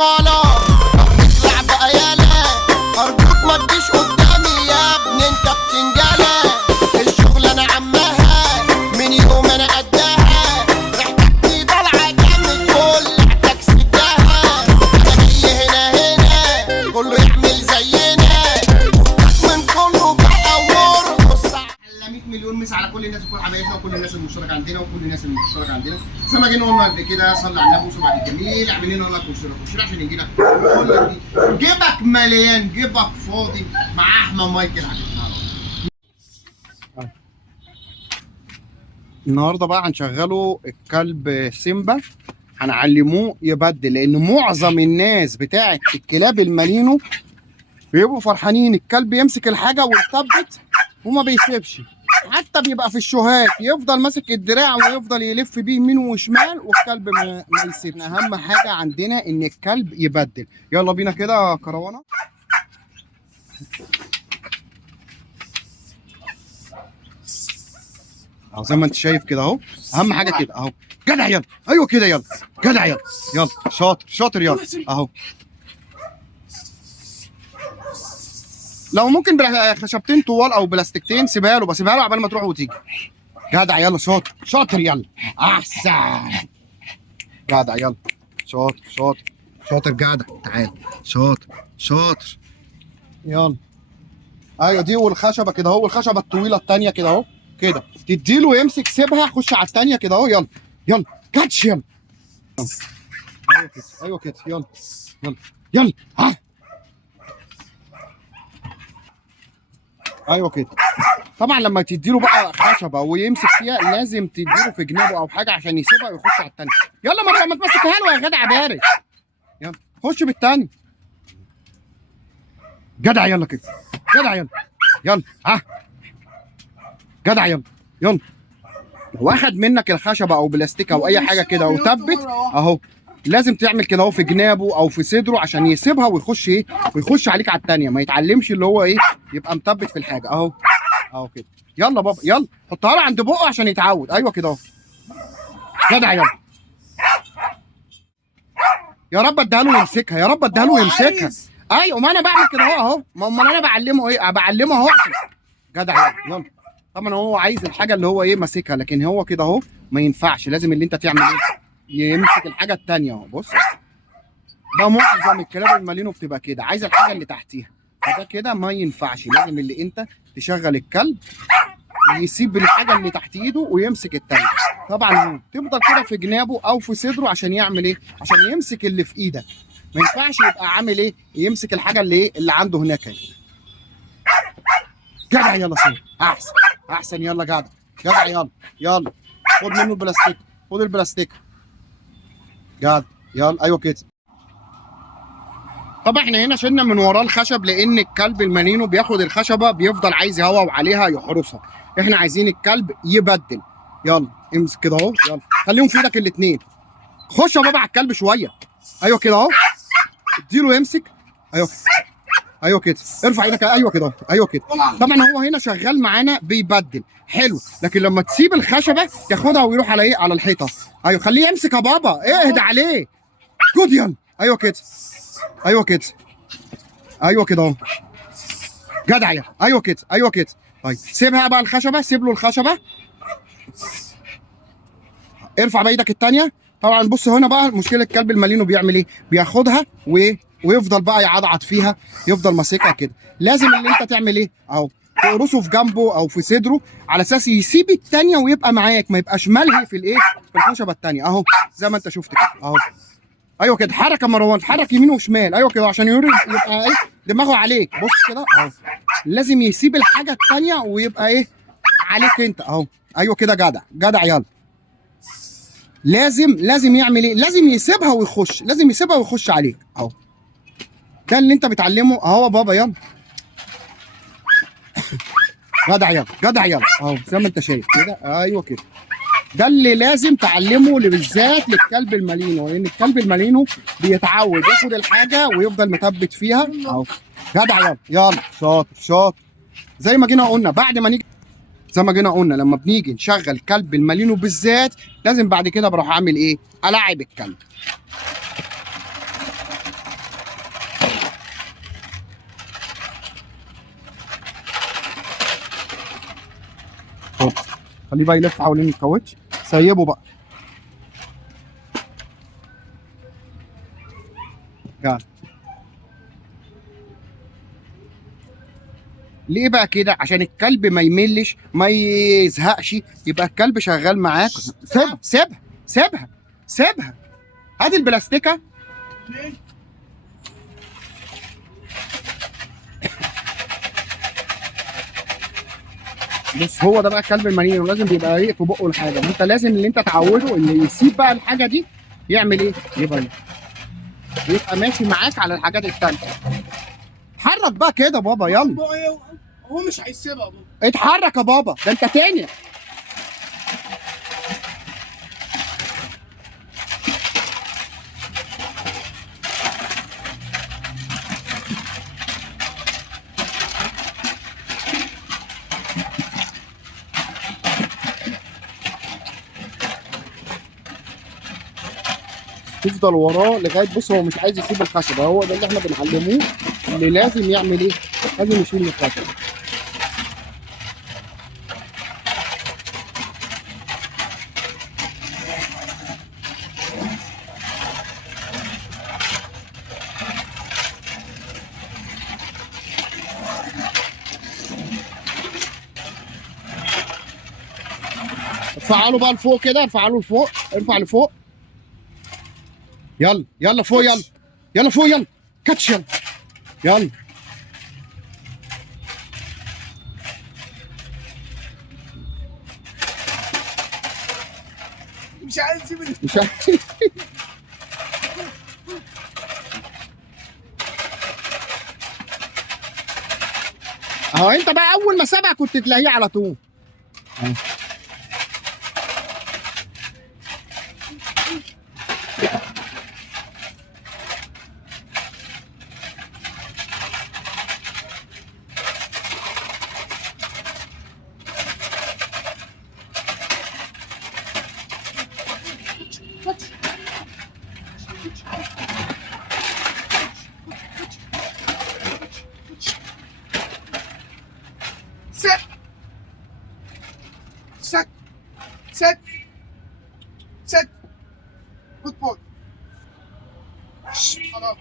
شقالة. اطلع بقى يالا ارجوك ما تجيش قدامي يا ابني انت بتنجلى. الشغل انا عمها من يوم انا قدها. ريحتك طالعة جامد كل تاكسي بتاعها. انا جاي هنا كله يعمل زينا من كله بقى ورقص. 100 مليون مسا على كل الناس وكل حبايبنا وكل الناس المشتركه عندنا وكل الناس المشتركه عندنا. زي ما جينا قلنا قبل كده صلي على النبي وصبع الجميل. اعمل لنا لايك واشتراك عشان يجي لك كل جديد. جيبك مليان جيبك فاضي مع احمد مايكل على النهارده بقى هنشغله الكلب سيمبا. هنعلموه يبدل لان معظم الناس بتاعه الكلاب المالينو بيبقوا فرحانين الكلب يمسك الحاجه ويثبت وما بيسيبش. حتى بيبقى في الشوهات يفضل ماسك الدراع ويفضل يلف بيه يمين وشمال والكلب ما يسيبش. اهم حاجه عندنا ان الكلب يبدل. يلا بينا كده يا كروانه. اهو زي ما انت شايف كده اهو. اهم حاجه كده اهو. جدع يلا. ايوه كده يلا. جدع يلا. يلا شاطر شاطر يلا اهو. لو ممكن خشبتين طوال او بلاستيكتين سيبها له، بسيبها له عبال ما تروح وتيجي. جدع يلا شاطر شاطر يلا. احسن. جدع يلا شاطر شاطر شاطر جدع. تعال شاطر شاطر يلا. ايوه دي والخشبه كده اهو. والخشبه الطويله الثانيه كده اهو كده تديله يمسك سيبها خش على الثانيه كده اهو. يلا يلا كاتش يلا. ايوه كده ايوه كده يلا يلا يلا. ها ايوه كده. طبعا لما تديله بقى خشبه ويمسك فيها لازم تديله في جنابه او حاجه عشان يسيبها ويخش على الثانيه. يلا ما تمسكها له يا جدع بارد. يلا خش بالثانيه. جدع يلا كده. جدع يلا يلا. ها جدع يلا يلا. لو اخد منك الخشبه او بلاستيك او اي حاجه كده وثبت اهو لازم تعمل كده اهو في جنابه او في صدره عشان يسيبها ويخش ايه ويخش عليك على الثانيه. ما يتعلمش اللي هو ايه يبقى مثبت في الحاجه اهو اهو كده. يلا بابا يلا حطها له عند بقه عشان يتعود. ايوه كده اهو. جدع يلا. يا رب اديها له ويمسكها. يا رب اديها له ويمسكها. ايوه ما انا بعمل كده اهو. ما امال انا بعلمه ايه؟ بعلمه اهو. جدع يلا يلا. طبعا هو عايز الحاجه اللي هو ايه ماسكها لكن هو كده اهو ما ينفعش. لازم اللي انت تعمل ايه يمسك الحاجه الثانيه اهو. بص ده معظم الكلاب المالينو بتبقى كده عايز الحاجه اللي تحتيها. فده كده ما ينفعش. لازم اللي انت تشغل الكلب يسيب الحاجه اللي تحت ايده ويمسك الثانيه. طبعا تفضل كده في جنابه او في صدره عشان يعمل ايه عشان يمسك اللي في ايدك. ما ينفعش يبقى عامل ايه يمسك الحاجه اللي ايه اللي عنده هناك هنا. جدع يلا سيب. احسن احسن يلا جدع. جدع يلا يلا. خد منه البلاستيك. خد البلاستيك. جدع يلا. ايوه كده. طبعا احنا هنا شلنا من وراه الخشب لان الكلب المالينو بياخد الخشبه بيفضل عايز يهوى عليها يحرسها. احنا عايزين الكلب يبدل. يلا امسك كده اهو. يلا خليهم في ايدك الاثنين. خش يا بابا على الكلب شويه. ايوه كده اهو. اديله يمسك. ايوه ايوه كده. ارفع ايدك. ايوه كده. ايوه كده. طبعا هو هنا شغال معانا بيبدل حلو لكن لما تسيب الخشبه ياخدها ويروح على ايه على الحيطه. ايوه خليه يمسك يا بابا. اهدى عليه. جود يلا. ايوه كده. ايوه كده. ايوه كده اهو. جدع يلا. ايوه كده. ايوه كده. طيب سيبها بقى الخشبه. سيب له الخشبه. ارفع بقى ايدك الثانيه. طبعا بص هنا بقى مشكله الكلب المالينو بيعمل ايه بياخدها ويفضل بقى يعضعض فيها يفضل ماسكها كده. لازم اللي انت تعمل ايه اهو تقرصه في جنبه او في صدره على اساس يسيب الثانيه ويبقى معاك ما يبقاش ملهي في الايه في الخشبه الثانيه اهو زي ما انت شفت كده اهو. ايوه كده. حرك يا مروان. حرك يمين وشمال. ايوه كده عشان يبقى ايه دماغه عليك. بص كده اهو. لازم يسيب الحاجه الثانيه ويبقى ايه عليك انت اهو. ايوه كده. جدع جدع يلا. لازم يعمل ايه لازم يسيبها ويخش. لازم يسيبها ويخش عليك اهو. ده اللي انت بتعلمه اهو بابا. يلا جدع يلا. جدع يلا اهو زي ما انت شايف كده. ايوه كده. ده اللي لازم تعلمه بالذات للكلب المالينو لان الكلب المالينو بيتعود ياخد الحاجه ويفضل مثبت فيها اهو. جدع يلا يلا. شاطر شاطر. زي ما جينا قلنا بعد ما نيجي زي ما جينا قلنا لما بنيجي نشغل كلب المالينو بالذات لازم بعد كده بروح اعمل ايه؟ العب الكلب. خليه بقى يلف حوالين الكاوتش. سيبه بقى. قاعد. ليه بقى كده؟ عشان الكلب ما يملش، ما يزهقش، يبقى الكلب شغال معاك. سيبها سيبها سيبها سيبها. هات البلاستيكه. بص هو ده بقى الكلب المريض، ولازم بيبقى ريق في بقه الحاجه. انت لازم اللي انت تعوده اللي يسيب بقى الحاجه دي يعمل ايه؟ يبقى ماشي معاك على الحاجات التانيه. اتحرك بقى كده بابا، يلا. هو مش هيسيبها بابا. اتحرك يا بابا، ده انت تاني. تفضل وراه لغايه، بص هو مش عايز يسيب الخشبه، هو ده اللي احنا بنعلموه، اللي لازم يعمل ايه؟ لازم يشيل الخشبه. ارفع له بقى لفوق كده، ارفع له لفوق، ارفع لفوق. يلا يلا فوق، يلا يلا فوق، يلا كاتش، يلا يلا. مش عايز يسيب مش عارف. اهو انت بقى اول ما سابها كنت تلاقيه على طول. Sit. Sit. Sit. Sit. Good boy. خلاص.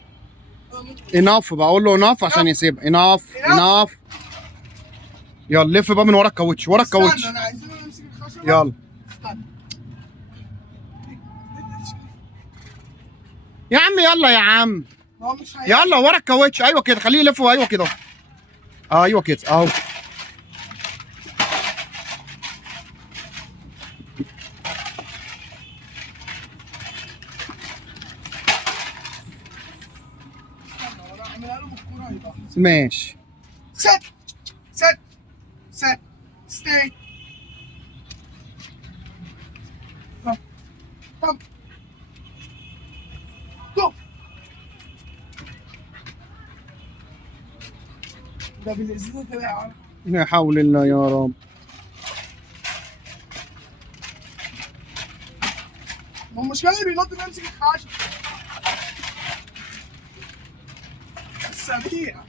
اناف، بقول له اناف عشان يسيب. اناف اناف. يلا لف بقى من ورا الكاوتش، ورا الكاوتش. استنى، انا عايزين نمسك الخشبة. يلا استنى. يا عم، يلا يا عم، هو مش يلا ورا الكاوتش. ايوه كده، خليه يلف. ايوه كده، ايوه كده اهو. انا هعملها له بالكورة هيبقى ماشي. Sit. Sit. Sit. Stay. Come. Come. Go. ده بالإزازة كده يا عم. لا حول الله يا رب. ما هو المشكلة اللي بينط بيمسك الخشب. سريع.